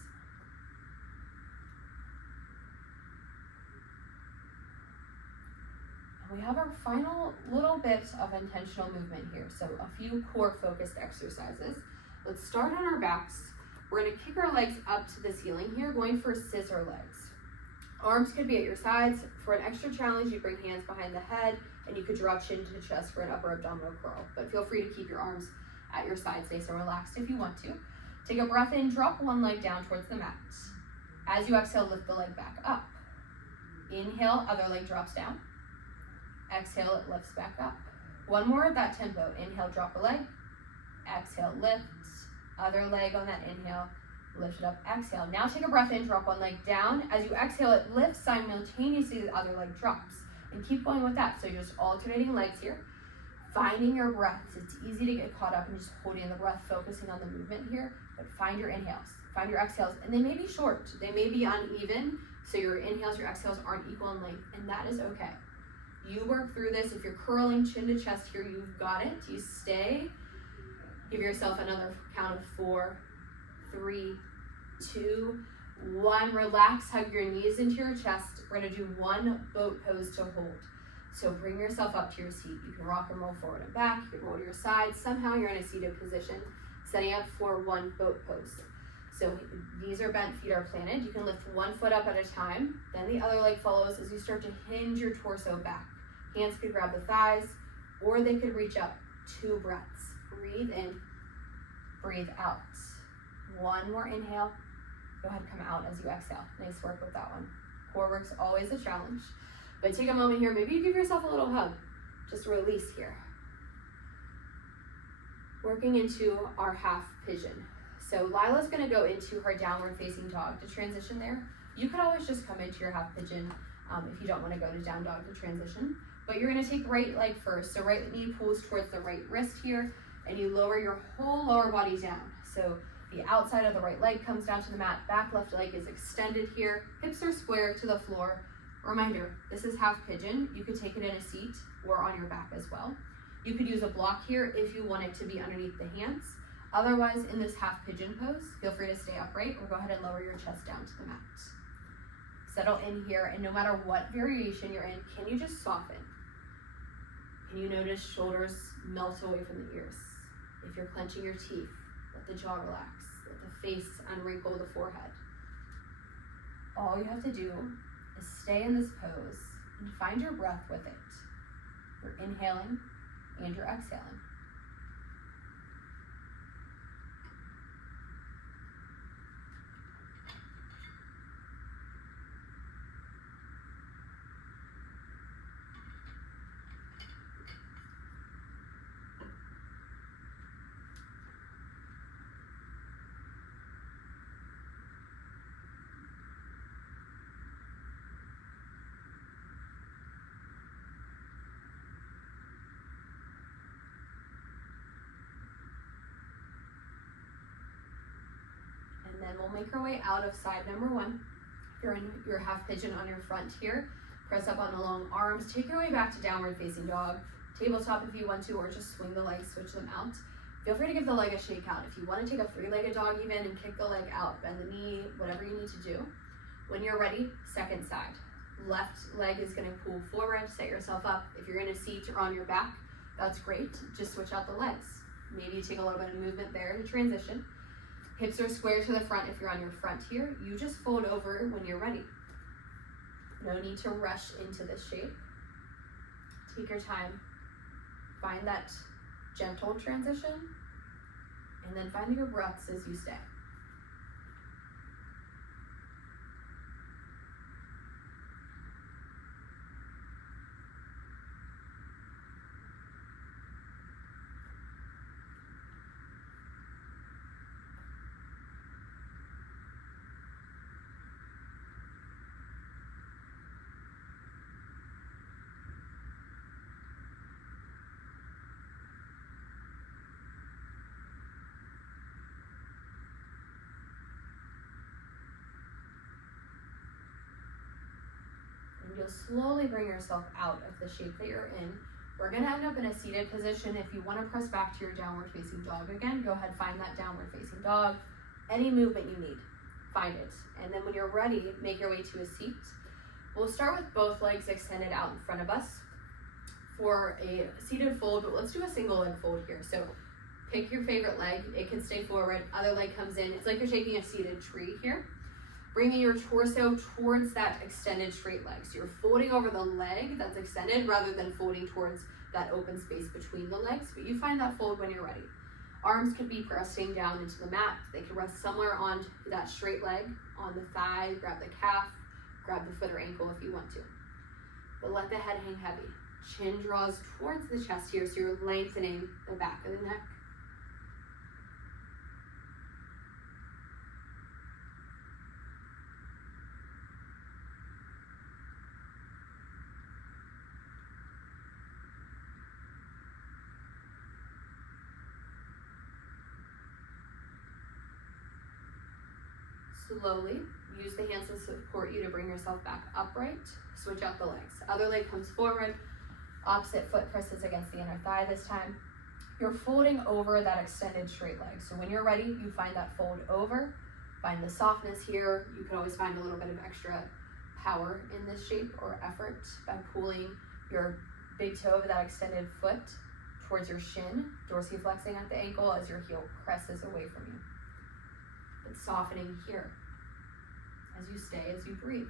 We have our final little bit of intentional movement here. So a few core focused exercises. Let's start on our backs. We're going to kick our legs up to the ceiling here, going for scissor legs. Arms could be at your sides. For an extra challenge, you bring hands behind the head and you could draw chin to chest for an upper abdominal curl. But feel free to keep your arms at your sides, nice and relaxed if you want to. Take a breath in, drop one leg down towards the mat. As you exhale, lift the leg back up. Inhale, other leg drops down. Exhale, it lifts back up. One more at that tempo. Inhale, drop a leg. Exhale, lift. Other leg on that inhale, lift it up, exhale. Now take a breath in, drop one leg down. As you exhale, it lifts simultaneously, the other leg drops. And keep going with that. So you're just alternating legs here. Finding your breaths. It's easy to get caught up in just holding the breath, focusing on the movement here. But find your inhales, find your exhales. And they may be short. They may be uneven. So your inhales, your exhales aren't equal in length. And that is okay. You work through this. If you're curling chin to chest here, you've got it. You stay. Give yourself another count of 4, 3, 2, 1. Relax, hug your knees into your chest. We're gonna do one boat pose to hold. So bring yourself up to your seat. You can rock and roll forward and back. You can roll to your side. Somehow you're in a seated position, setting up for one boat pose. So knees are bent, feet are planted. You can lift one foot up at a time. Then the other leg follows as you start to hinge your torso back. Hands could grab the thighs, or they could reach up. 2 breaths. Breathe in, breathe out. One more inhale. Go ahead, come out as you exhale. Nice work with that one. Core work's always a challenge. But take a moment here. Maybe you give yourself a little hug. Just release here. Working into our half pigeon. So Lila's gonna go into her downward facing dog to transition there. You could always just come into your half pigeon if you don't wanna go to down dog to transition. But you're gonna take right leg first. So right knee pulls towards the right wrist here, and you lower your whole lower body down. So the outside of the right leg comes down to the mat, back left leg is extended here, hips are square to the floor. Reminder, this is half pigeon. You could take it in a seat or on your back as well. You could use a block here if you want it to be underneath the hands. Otherwise, in this half pigeon pose, feel free to stay upright or go ahead and lower your chest down to the mat. Settle in here, and no matter what variation you're in, can you just soften? Can you notice shoulders melt away from the ears? If you're clenching your teeth, let the jaw relax. Let the face unwrinkle the forehead. All you have to do is stay in this pose and find your breath with it. You're inhaling and you're exhaling. And then we'll make our way out of side number 1. If you're in your half pigeon on your front here, press up on the long arms, take your way back to downward facing dog, tabletop if you want to, or just swing the legs, switch them out. Feel free to give the leg a shake out. If you want to take a 3-legged dog even and kick the leg out, bend the knee, whatever you need to do. When you're ready, second side. Left leg is going to pull forward, set yourself up. If you're in a seat or on your back, that's great. Just switch out the legs. Maybe you take a little bit of movement there to transition. Hips are square to the front if you're on your front here. You just fold over when you're ready. No need to rush into this shape. Take your time. Find that gentle transition, and then find your breaths as you stay. And you'll slowly bring yourself out of the shape that you're in. We're gonna end up in a seated position. If you wanna press back to your downward facing dog again, go ahead, find that downward facing dog. Any movement you need, find it. And then when you're ready, make your way to a seat. We'll start with both legs extended out in front of us for a seated fold, but let's do a single leg fold here. So pick your favorite leg, it can stay forward, other leg comes in. It's like you're taking a seated tree here. Bringing your torso towards that extended straight leg. So you're folding over the leg that's extended rather than folding towards that open space between the legs, but you find that fold when you're ready. Arms could be pressing down into the mat. They could rest somewhere on that straight leg, on the thigh, grab the calf, grab the foot or ankle if you want to. But let the head hang heavy. Chin draws towards the chest here, so you're lengthening the back of the neck. Slowly, use the hands to support you to bring yourself back upright. Switch out the legs. Other leg comes forward. Opposite foot presses against the inner thigh this time. You're folding over that extended straight leg. So when you're ready, you find that fold over. Find the softness here. You can always find a little bit of extra power in this shape or effort by pulling your big toe of that extended foot towards your shin, dorsiflexing at the ankle as your heel presses away from you. But softening here as you stay, as you breathe.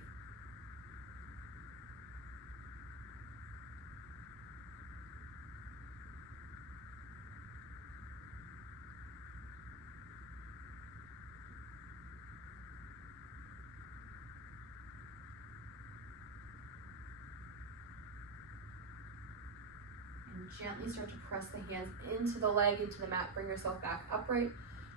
And gently start to press the hands into the leg, into the mat, bring yourself back upright.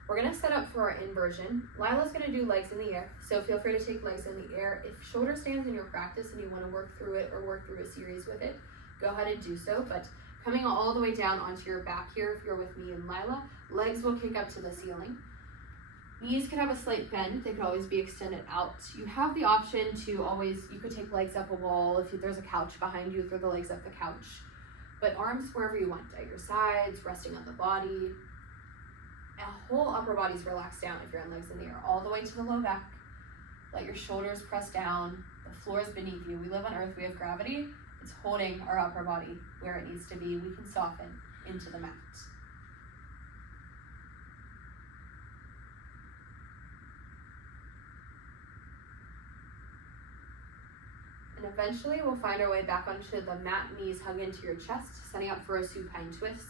We're gonna set up for our inversion. Lila's gonna do legs in the air, so feel free to take legs in the air. If shoulder stands in your practice and you wanna work through it or work through a series with it, go ahead and do so, but coming all the way down onto your back here, if you're with me and Lila, legs will kick up to the ceiling. Knees could have a slight bend, they could always be extended out. You have the option to always, you could take legs up a wall, if there's a couch behind you, throw the legs up the couch. But arms wherever you want, at your sides, resting on the body. A whole upper body's relaxed down if you're in legs in the air, all the way to the low back. Let your shoulders press down, the floor is beneath you. We live on earth, we have gravity. It's holding our upper body where it needs to be. We can soften into the mat. And eventually we'll find our way back onto the mat, knees hug into your chest, setting up for a supine twist.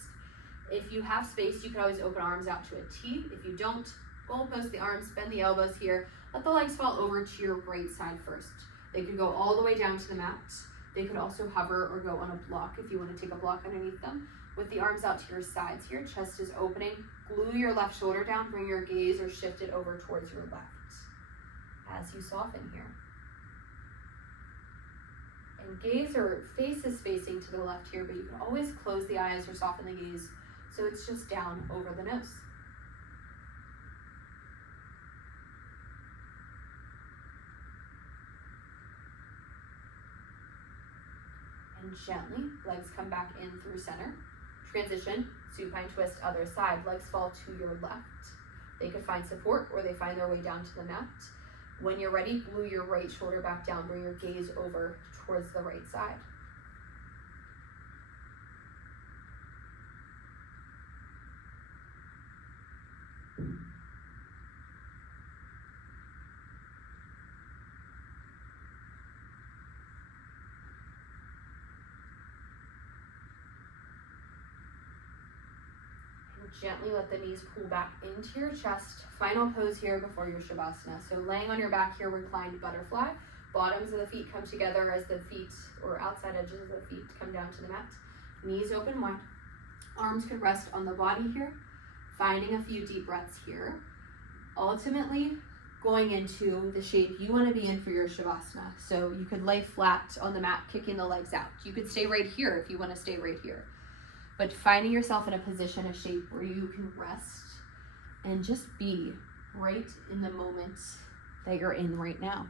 If you have space, you can always open arms out to a T. If you don't, goalpost the arms, bend the elbows here. Let the legs fall over to your right side first. They could go all the way down to the mat. They could also hover or go on a block if you want to take a block underneath them. With the arms out to your sides here, chest is opening. Glue your left shoulder down, bring your gaze or shift it over towards your left as you soften here. And gaze or face is facing to the left here, but you can always close the eyes or soften the gaze so it's just down over the nose. And gently, legs come back in through center. Transition, supine twist, other side. Legs fall to your left. They could find support or they find their way down to the mat. When you're ready, glue your right shoulder back down. Bring your gaze over towards the right side. Gently let the knees pull back into your chest. Final pose here before your Shavasana. So laying on your back here, reclined butterfly. Bottoms of the feet come together as the feet, or outside edges of the feet, come down to the mat. Knees open wide. Arms could rest on the body here. Finding a few deep breaths here. Ultimately, going into the shape you want to be in for your Shavasana. So you could lay flat on the mat, kicking the legs out. You could stay right here if you want to stay right here. But finding yourself in a position of shape where you can rest and just be right in the moment that you're in right now.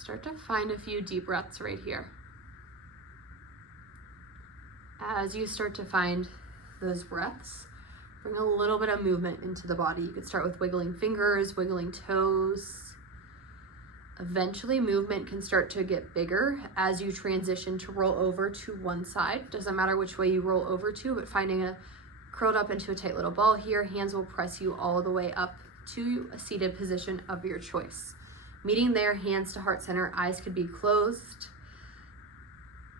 Start to find a few deep breaths right here. As you start to find those breaths, bring a little bit of movement into the body. You could start with wiggling fingers, wiggling toes. Eventually, movement can start to get bigger as you transition to roll over to one side. Doesn't matter which way you roll over to, but finding a curled up into a tight little ball here, hands will press you all the way up to a seated position of your choice. Meeting there, hands to heart center, eyes could be closed.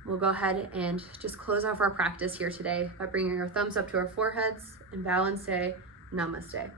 We'll go ahead and just close off our practice here today by bringing our thumbs up to our foreheads and bow and say namaste.